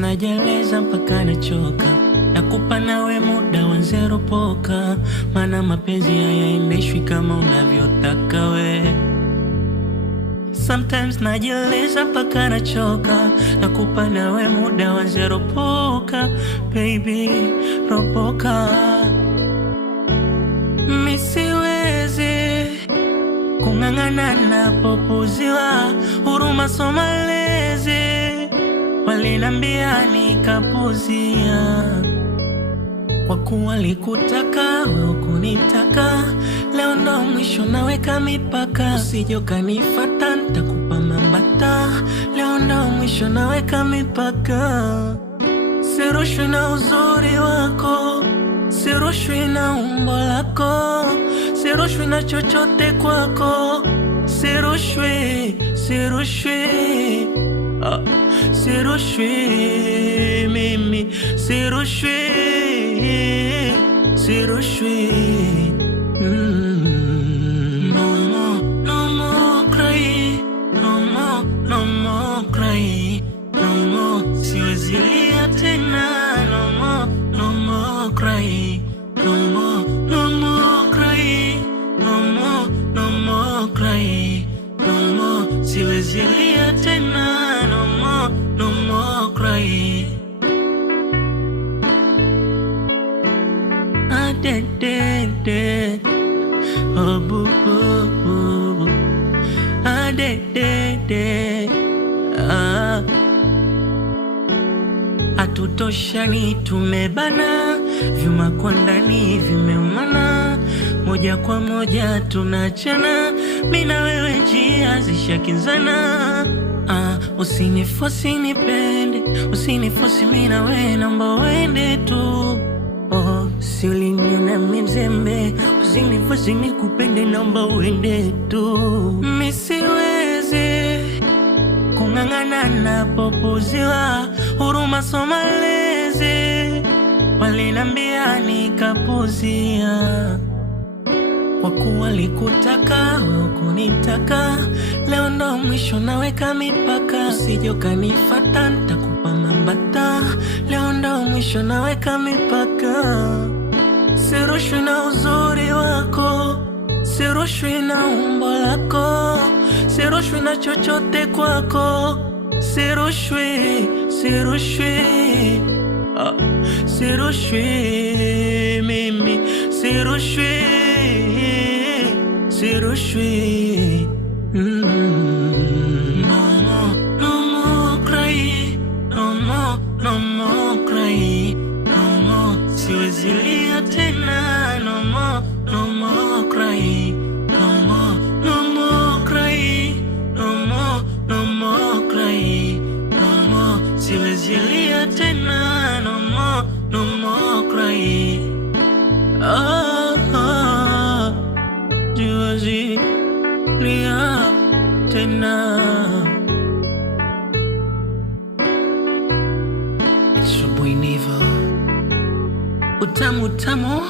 najeleza mpaka nachoka, nakupa nawe muda wa zero poka, maana mapenzi hayaendeshwi kama unavyotaka we. Sometimes najeleza mpaka nachoka, nakupa nawe muda wa zero poka, baby ropoka. Misiwezi kung'ang'ana napopuziwa, huruma so malezi, walinambia nikapuzia. Kwa kuwa likutaka wewe kunitaka, leo ndo mwisho naweka mipaka. Usije ukanifata nitakupa mambata, leo ndo mwisho naweka mipaka. Sirushwi na uzuri wako, sirushwi na umbo lako, sirushwi na chochote kwako, sirushwi, sirushwi, sirushwi mimi, sirushwi, sirushwi. No more, no more cry, no more, no more cry, no more, siwezi lia tena. No more, no more cry, no more, no more cry, no more, no more cry, no more, siwezi lia tena. No more, no more cry. Oh boo boo boo, hatutoshani tumebana, vyuma kwa ndani vimeumana, moja kwa moja tunachana, mimi na wewe njia zishakinzana. Usinifosi nipende, usinifosi mimi na wewe naomba uende tu. Si uliniona mimi mzembe, usinifosi nikupende naomba uende tu. Mimi siwezi kung'ang'ana napopuziwa, huruma so malezi, walinambia nikapuzia. Kwa kuwa likutaka wewe kunitaka, leo ndo mwisho naweka mipaka. Usije ukanifata nitakupa mambata, leo ndo mwisho naweka mipaka. Sirushwi na uzuri wako, sirushwi na umbo lako, sirushwi na chochote kwako, sirushwi, sirushwi, sirushwi mimi, sirushwi, sirushwi. No more, no more cry, no more, no more cry, no more, siwezi lia tena. No more, no more cry, no more, no more cry, no more, no more cry, no more, siwezi lia tena. No more, no more cry. Siwezi lia tena. It's your boy Neva. Utamu tamu.